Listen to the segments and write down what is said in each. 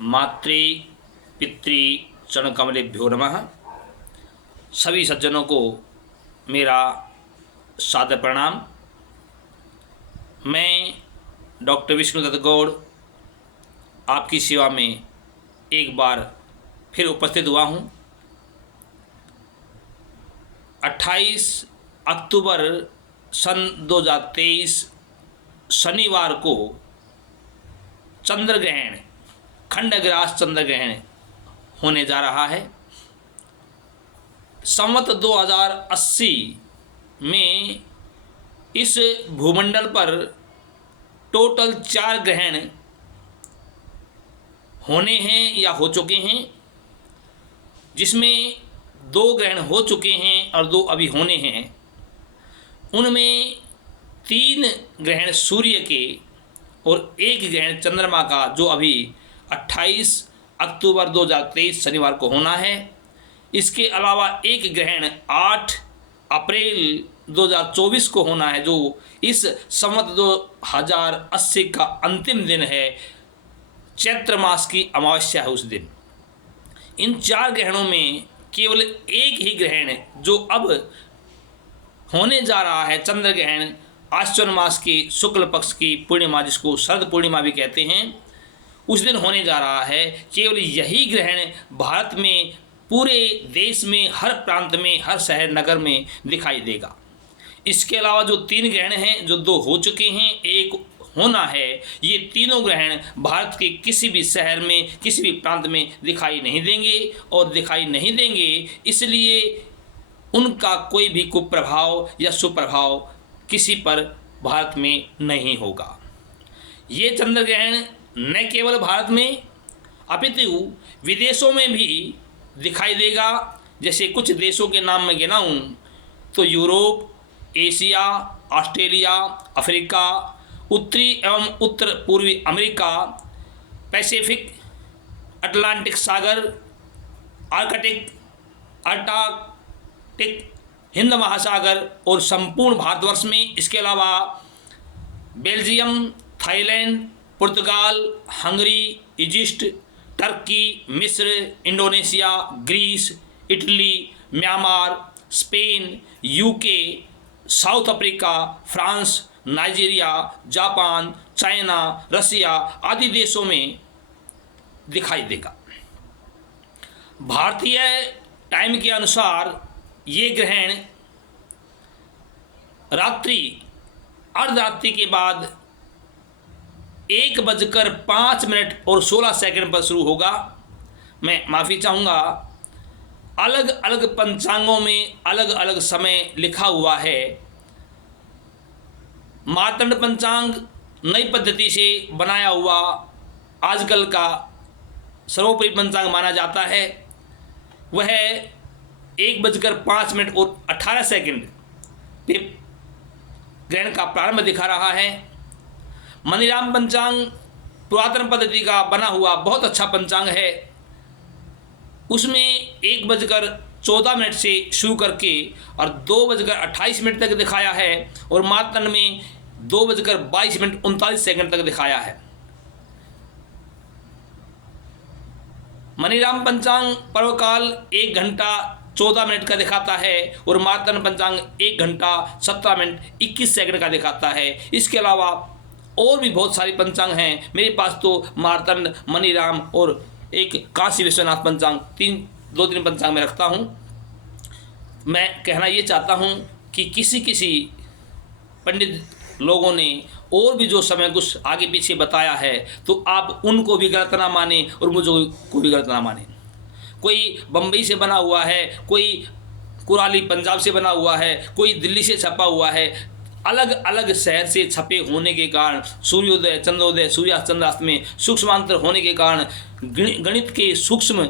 मातृ पितृ चरण कमलेभ्यो नमः। सभी सज्जनों को मेरा सादर प्रणाम। मैं डॉक्टर विष्णुदत्त गौड़ आपकी सेवा में एक बार फिर उपस्थित हुआ हूँ। 28 अक्टूबर सन 2023 शनिवार को चंद्र ग्रहण, खंडग्रास चंद्र ग्रहण होने जा रहा है। संवत 2080 में इस भूमंडल पर टोटल 4 ग्रहण होने हैं या हो चुके हैं, जिसमें 2 ग्रहण हो चुके हैं और 2 अभी होने हैं। उनमें 3 ग्रहण सूर्य के और 1 ग्रहण चंद्रमा का, जो अभी 28 अक्टूबर 2023 शनिवार को होना है। इसके अलावा 1 ग्रहण 8 अप्रैल 2024 को होना है, जो इस संवत 2080 का अंतिम दिन है। चैत्र मास की अमावस्या है उस दिन। इन 4 ग्रहणों में केवल एक ही ग्रहण जो अब होने जा रहा है, चंद्र ग्रहण, आश्विन मास की शुक्ल पक्ष की पूर्णिमा, जिसको शरद पूर्णिमा भी कहते हैं, उस दिन होने जा रहा है। केवल यही ग्रहण भारत में, पूरे देश में, हर प्रांत में, हर शहर नगर में दिखाई देगा। इसके अलावा जो 3 ग्रहण हैं, जो 2 हो चुके हैं, 1 होना है, ये तीनों ग्रहण भारत के किसी भी शहर में, किसी भी प्रांत में दिखाई नहीं देंगे। और दिखाई नहीं देंगे इसलिए उनका कोई भी कुप्रभाव या सुप्रभाव किसी पर भारत में नहीं होगा। ये चंद्र ग्रहण न केवल भारत में अपितु विदेशों में भी दिखाई देगा। जैसे कुछ देशों के नाम मैं गिनाऊं तो यूरोप, एशिया, ऑस्ट्रेलिया, अफ्रीका, उत्तरी एवं उत्तर पूर्वी अमेरिका, पैसिफिक, अटलांटिक सागर, आर्कटिक, अंटार्कटिक, हिंद महासागर और संपूर्ण भारतवर्ष में। इसके अलावा बेल्जियम, थाईलैंड, पुर्तगाल, हंगरी, इजिप्ट, टर्की, मिस्र, Indonesia, Greece, Italy, Myanmar, Spain, UK, South Africa, France, Nigeria, Japan, China, Russia आदि देशों में दिखाई देगा। भारतीय टाइम के अनुसार ये ग्रहण रात्रि अर्धरात्रि के बाद 1:05 और 16 सेकंड पर शुरू होगा। मैं माफ़ी चाहूँगा, अलग अलग पंचांगों में अलग अलग समय लिखा हुआ है। मार्तंड पंचांग नई पद्धति से बनाया हुआ आजकल का सर्वोपरि पंचांग माना जाता है। वह 1:05 और 18 सेकंड पे ग्रहण का प्रारंभ दिखा रहा है। मनीराम पंचांग पुरातन पद्धति का बना हुआ बहुत अच्छा पंचांग है। उसमें 1:14 से शुरू करके और 2:28 तक दिखाया है, और मार्तंड में 2:22 तक दिखाया है। मनीराम पंचांग पर्वकाल 1 घंटा 14 मिनट का दिखाता है, और मार्तंड पंचांग 1 घंटा 17 मिनट 21 सेकंड का दिखाता है। इसके अलावा और भी बहुत सारी पंचांग हैं मेरे पास। तो मार्तंड, मनीराम और एक काशी विश्वनाथ पंचांग, 2-3 पंचांग में रखता हूँ। मैं कहना ये चाहता हूँ कि किसी पंडित लोगों ने और भी जो समय कुछ आगे पीछे बताया है, तो आप उनको भी गलत ना माने और मुझे को भी गलत ना माने। कोई बम्बई से बना हुआ है, कोई कुराली पंजाब से बना हुआ है, कोई दिल्ली से छपा हुआ है। अलग अलग शहर से छपे होने के कारण सूर्योदय, चंद्रोदय, सूर्यास्त, चंद्रास्त में सूक्ष्मांतर होने के कारण गणित के सूक्ष्म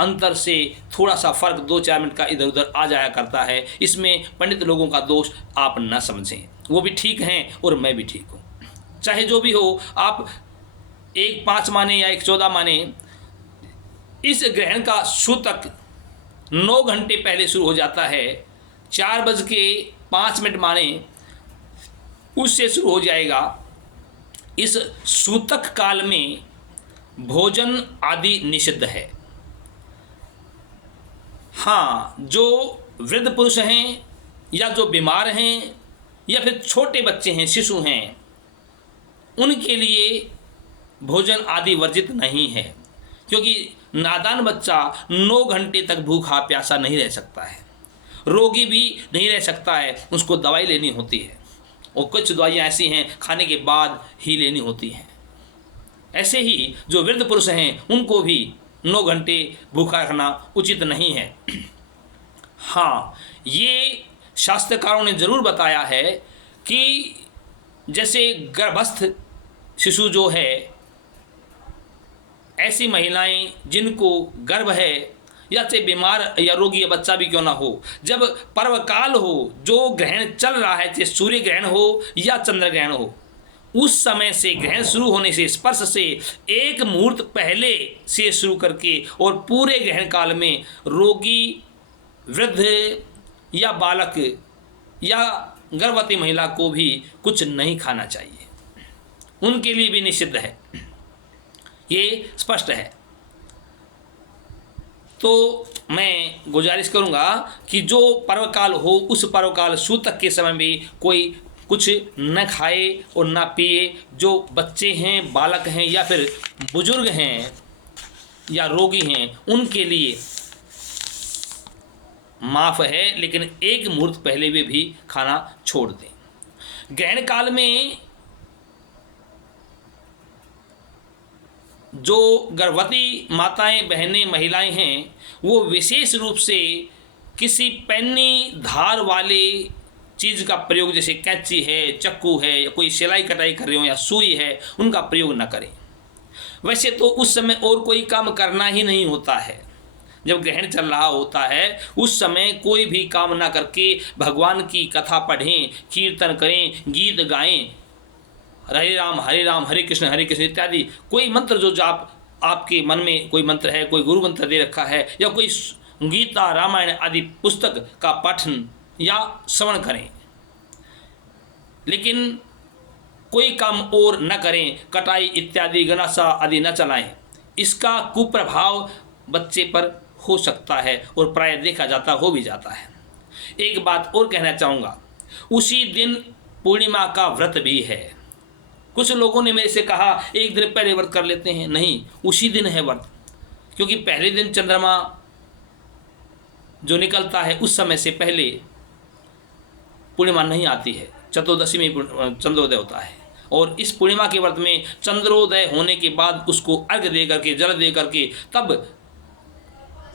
अंतर से थोड़ा सा फर्क 2-4 मिनट का इधर उधर आ जाया करता है। इसमें पंडित लोगों का दोष आप न समझें, वो भी ठीक हैं और मैं भी ठीक हूँ। चाहे जो भी हो, आप 1:05 माने या 1:14 माने, इस ग्रहण का सूतक 9 घंटे पहले शुरू हो जाता है। 4:05 माने उससे शुरू हो जाएगा। इस सूतक काल में भोजन आदि निषिद्ध है। हाँ, जो वृद्ध पुरुष हैं या जो बीमार हैं या फिर छोटे बच्चे हैं, शिशु हैं, उनके लिए भोजन आदि वर्जित नहीं है, क्योंकि नादान बच्चा 9 घंटे तक भूखा प्यासा नहीं रह सकता है, रोगी भी नहीं रह सकता है, उसको दवाई लेनी होती है, और कुछ दवाइयाँ ऐसी हैं खाने के बाद ही लेनी होती हैं। ऐसे ही जो वृद्ध पुरुष हैं उनको भी 9 घंटे भूखा रखना उचित नहीं है। हाँ, ये शास्त्रकारों ने जरूर बताया है कि जैसे गर्भस्थ शिशु जो है, ऐसी महिलाएं जिनको गर्भ है या चाहे बीमार या रोगी या बच्चा भी क्यों ना हो, जब पर्वकाल हो, जो ग्रहण चल रहा है, चाहे सूर्य ग्रहण हो या चंद्र ग्रहण हो, उस समय से ग्रहण शुरू होने से स्पर्श से 1 मुहूर्त पहले से शुरू करके और पूरे ग्रहण काल में रोगी, वृद्ध या बालक या गर्भवती महिला को भी कुछ नहीं खाना चाहिए, उनके लिए भी निषिद्ध है, ये स्पष्ट है। तो मैं गुजारिश करूंगा कि जो पर्वकाल हो, उस पर्वकाल सूतक के समय में कोई कुछ न खाए और न पिए। जो बच्चे हैं, बालक हैं या फिर बुजुर्ग हैं या रोगी हैं, उनके लिए माफ़ है, लेकिन 1 मुहूर्त पहले वे भी खाना छोड़ दें। ग्रहण काल में जो गर्भवती माताएं, बहनें, महिलाएं हैं, वो विशेष रूप से किसी पैनी धार वाले चीज़ का प्रयोग, जैसे कैंची है, चक्कू है, या कोई सिलाई कटाई कर रहे हो या सुई है, उनका प्रयोग न करें। वैसे तो उस समय और कोई काम करना ही नहीं होता है, जब ग्रहण चल रहा होता है उस समय कोई भी काम ना करके भगवान की कथा पढ़ें, कीर्तन करें, गीत गाएं, हरे राम हरे कृष्ण इत्यादि कोई मंत्र जो जाप आपके मन में कोई मंत्र है, कोई गुरु मंत्र दे रखा है, या कोई गीता, रामायण आदि पुस्तक का पठन या श्रवण करें, लेकिन कोई काम और न करें, कटाई इत्यादि गनासा आदि न चलाएं। इसका कुप्रभाव बच्चे पर हो सकता है और प्राय देखा जाता हो भी जाता है। एक बात और कहना चाहूँगा, उसी दिन पूर्णिमा का व्रत भी है। कुछ लोगों ने मेरे से कहा 1 दिन पहले व्रत कर लेते हैं, नहीं, उसी दिन है व्रत, क्योंकि पहले दिन चंद्रमा जो निकलता है उस समय से पहले पूर्णिमा नहीं आती है, चतुर्दशी में चंद्रोदय होता है, और इस पूर्णिमा के व्रत में चंद्रोदय होने के बाद उसको अर्घ्य दे करके, जल दे करके तब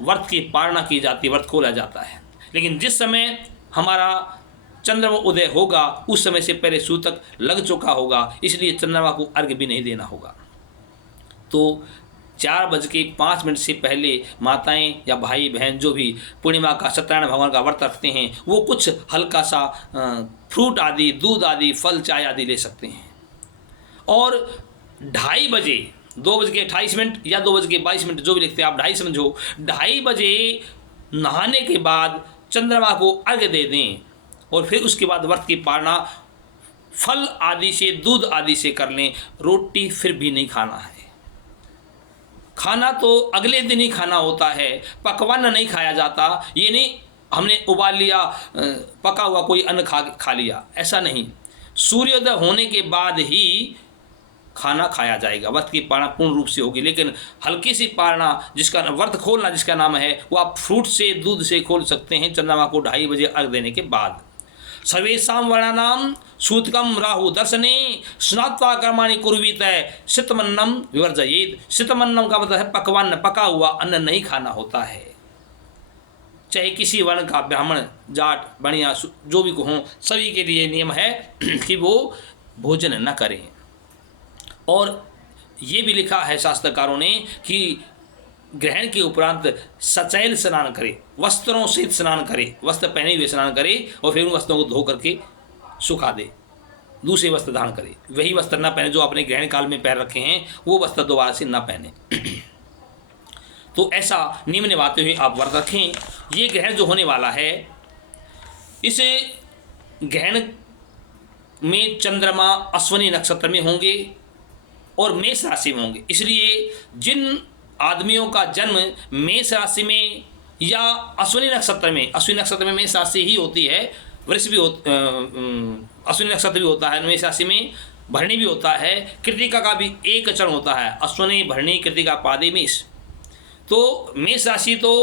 व्रत की पालना की जाती है, व्रत खोला जाता है। लेकिन जिस समय हमारा चंद्रमा उदय होगा उस समय से पहले सूतक लग चुका होगा, इसलिए चंद्रमा को अर्घ्य भी नहीं देना होगा। तो 4:05 से पहले माताएं या भाई बहन जो भी पूर्णिमा का, सत्यनारायण भगवान का व्रत रखते हैं, वो कुछ हल्का सा फ्रूट आदि, दूध आदि, फल, चाय आदि ले सकते हैं। और 2:30 बजे, 2:28 या 2:22 जो भी लिखते हैं आप, 2:30 समझो, 2:30 बजे नहाने के बाद चंद्रमा को अर्घ्य दे दें, और फिर उसके बाद व्रत की पालना फल आदि से, दूध आदि से कर लें। रोटी फिर भी नहीं खाना है, खाना तो अगले दिन ही खाना होता है, पकवान नहीं खाया जाता। ये नहीं हमने उबाल लिया, पका हुआ कोई अन्न खा लिया, ऐसा नहीं। सूर्योदय होने के बाद ही खाना खाया जाएगा, व्रत की पालना पूर्ण रूप से होगी। लेकिन हल्की सी पालना, जिसका व्रत खोलना जिसका नाम है, वो आप फ्रूट से, दूध से खोल सकते हैं चंद्रमा को 2:30 बजे अर्घ देने के बाद। सर्वेषां वर्णानां सूतकम राहु दर्शने स्नात्वा कर्माणि कुर्वीत शीतमन्नम विवर्जयेत। शीतमन्नम का मतलब है पकवान, पका हुआ अन्न नहीं खाना होता है। चाहे किसी वर्ण का, ब्राह्मण, जाट, बनिया, जो भी हो, सभी के लिए नियम है कि वो भोजन न करें। और ये भी लिखा है शास्त्रकारों ने कि ग्रहण के उपरांत सचैल स्नान करे, वस्त्रों सहित स्नान करे, वस्त्र पहने हुए स्नान करे, और फिर उन वस्त्रों को धो करके सुखा दे, दूसरे वस्त्र धारण करे। वही वस्त्र न पहने जो आपने ग्रहण काल में पहन रखे हैं, वो वस्त्र दोबारा से न पहने। तो ऐसा नियम निभाते हुए आप व्रत रखें। ये ग्रहण जो होने वाला है, इस ग्रहण में चंद्रमा अश्विनी नक्षत्र में होंगे और मेष राशि में होंगे। इसलिए जिन आदमियों का जन्म मेष राशि में या अश्विनी नक्षत्र में, अश्विनी नक्षत्र में मेष राशि ही होती है, वृष भी अश्विनी नक्षत्र भी होता है मेष राशि में, भरणी भी होता है, कृतिका का भी एक चरण होता है, अश्विनी भरणी कृतिका पादे मेष। तो मेष राशि तो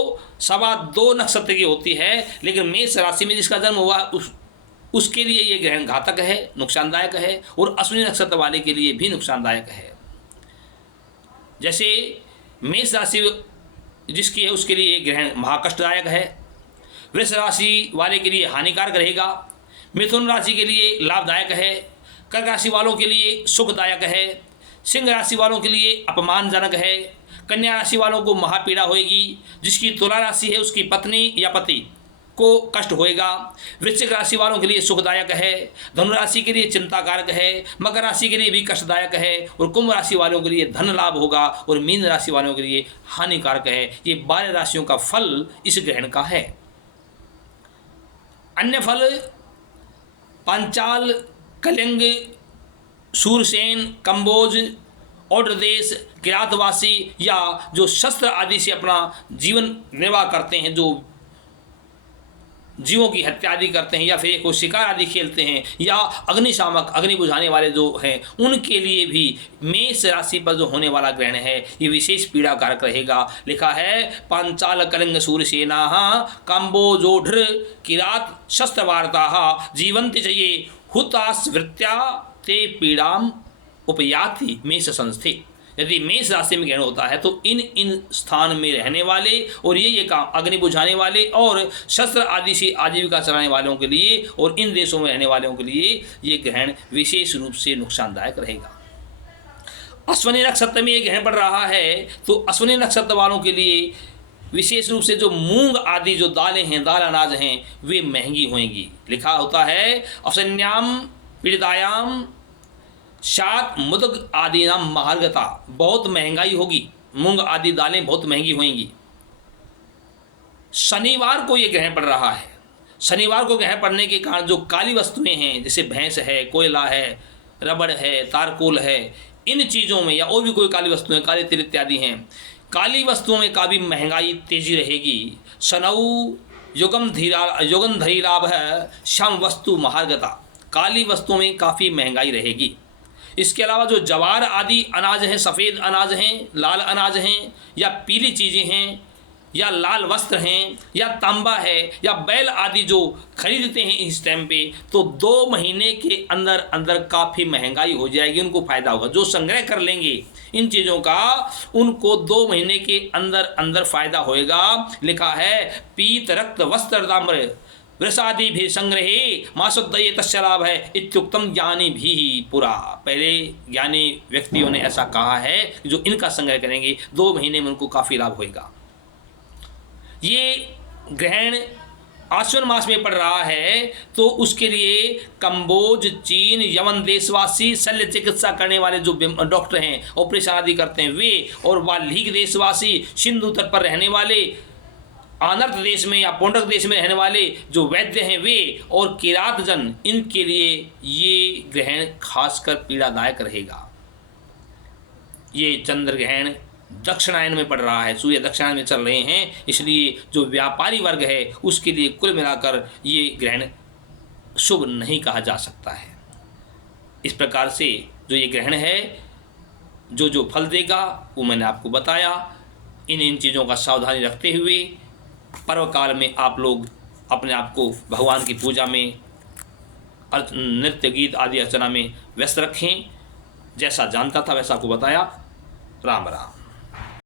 2.25 नक्षत्र की होती है, लेकिन मेष राशि में जिसका जन्म हुआ उसके लिए ये ग्रहण घातक है, नुकसानदायक है, और अश्विनी नक्षत्र वाले के लिए भी नुकसानदायक है। जैसे मेष राशि जिसकी है उसके लिए ग्रहण महाकष्टदायक है, वृष राशि वाले के लिए हानिकारक रहेगा, मिथुन राशि के लिए लाभदायक है, कर्क राशि वालों के लिए सुखदायक है, सिंह राशि वालों के लिए अपमानजनक है, कन्या राशि वालों को महापीड़ा होएगी, जिसकी तुला राशि है उसकी पत्नी या पति को कष्ट होएगा, वृश्चिक राशि वालों के लिए सुखदायक है, धनु राशि के लिए चिंताकारक है, मकर राशि के लिए भी कष्टदायक है, और कुंभ राशि वालों के लिए धन लाभ होगा, और मीन राशि वालों के लिए हानिकारक है। ये 12 राशियों का फल इस ग्रहण का है। अन्य फल पांचाल, कलिंग, सूरसेन, कंबोज, औड्र देश, किरातवासी या जो शस्त्र आदि से अपना जीवन निर्वाह करते हैं, जो जीवों की हत्या आदि करते हैं, या फिर कोई शिकार आदि खेलते हैं, या अग्निशामक अग्नि बुझाने वाले जो हैं, उनके लिए भी मेष राशि पर जो होने वाला ग्रहण है ये विशेष पीड़ाकारक रहेगा। लिखा है पांचाल कलिंग सूरसेना काम्बोजोढ़ किरात शस्त्रवार्ता जीवंति च ये हुतास्वृत्या ते पीड़ाम उपयाति मेष संस्थे। यदि मेष राशि में ग्रहण होता है तो इन स्थान में रहने वाले और ये काम अग्नि बुझाने वाले और शस्त्र आदि से आजीविका चलाने वालों के लिए और इन देशों में रहने वालों के लिए ये ग्रहण विशेष रूप से नुकसानदायक रहेगा। अश्विनी नक्षत्र में ये ग्रहण पड़ रहा है तो अश्विनी नक्षत्र वालों के लिए विशेष रूप से जो मूंग आदि जो दालें हैं, दाल अनाज हैं, वे महंगी होंगी। लिखा होता है अवसन्याम पीड़ितायाम शात मुदग आदि नाम महार्गता, बहुत महंगाई होगी, मूंग आदि दालें बहुत महंगी होंगी। शनिवार को ये ग्रहण पड़ रहा है। शनिवार को ग्रहण पड़ने के कारण जो काली वस्तुएं हैं जैसे भैंस है, कोयला है, रबड़ है, तारकोल है, इन चीज़ों में या और भी कोई काली वस्तुएं, काले तिल इत्यादि हैं, काली वस्तुओं में काफ़ी महंगाई तेजी रहेगी। शनऊ युगम धरी लाभ है श्याम वस्तु महार्गता, काली वस्तुओं में काफ़ी महंगाई रहेगी। इसके अलावा जो जवार आदि अनाज हैं, सफ़ेद अनाज हैं, लाल अनाज हैं, या पीली चीज़ें हैं, या लाल वस्त्र हैं, या तांबा है, या बैल आदि जो खरीदते हैं इस टाइम पे, तो 2 महीने के अंदर अंदर काफ़ी महंगाई हो जाएगी, उनको फ़ायदा होगा। जो संग्रह कर लेंगे इन चीज़ों का उनको 2 महीने के अंदर अंदर फ़ायदा होएगा। लिखा है पीत रक्त वस्त्र ताम्र वृषादि भी संग्रहे मासोदय तस्य लाभ है इत्युक्तम ज्ञानी भी पुरा। पहले ज्ञानी व्यक्तियों ने ऐसा कहा है कि जो इनका संग्रह करेंगे 2 महीने में उनको काफ़ी लाभ होएगा। ये ग्रहण आश्विन मास में पड़ रहा है तो उसके लिए कंबोज, चीन, यमन देशवासी, शल्य चिकित्सा करने वाले जो डॉक्टर हैं, ऑपरेशन आदि करते हैं वे, और वाल्मीकि देशवासी, सिंधु तट पर रहने वाले, आनर्त देश में या पौंड्रक देश में रहने वाले जो वैद्य हैं वे, और किरात जन, इनके लिए ये ग्रहण खासकर पीड़ादायक रहेगा। ये चंद्र ग्रहण दक्षिणायन में पड़ रहा है, सूर्य दक्षिणायन में चल रहे हैं, इसलिए जो व्यापारी वर्ग है उसके लिए कुल मिलाकर ये ग्रहण शुभ नहीं कहा जा सकता है। इस प्रकार से जो ये ग्रहण है जो फल देगा वो मैंने आपको बताया। इन चीज़ों का सावधानी रखते हुए पर्व काल में आप लोग अपने आप को भगवान की पूजा में, नृत्य गीत आदि अर्चना में व्यस्त रखें। जैसा जानता था वैसा आपको बताया। राम राम।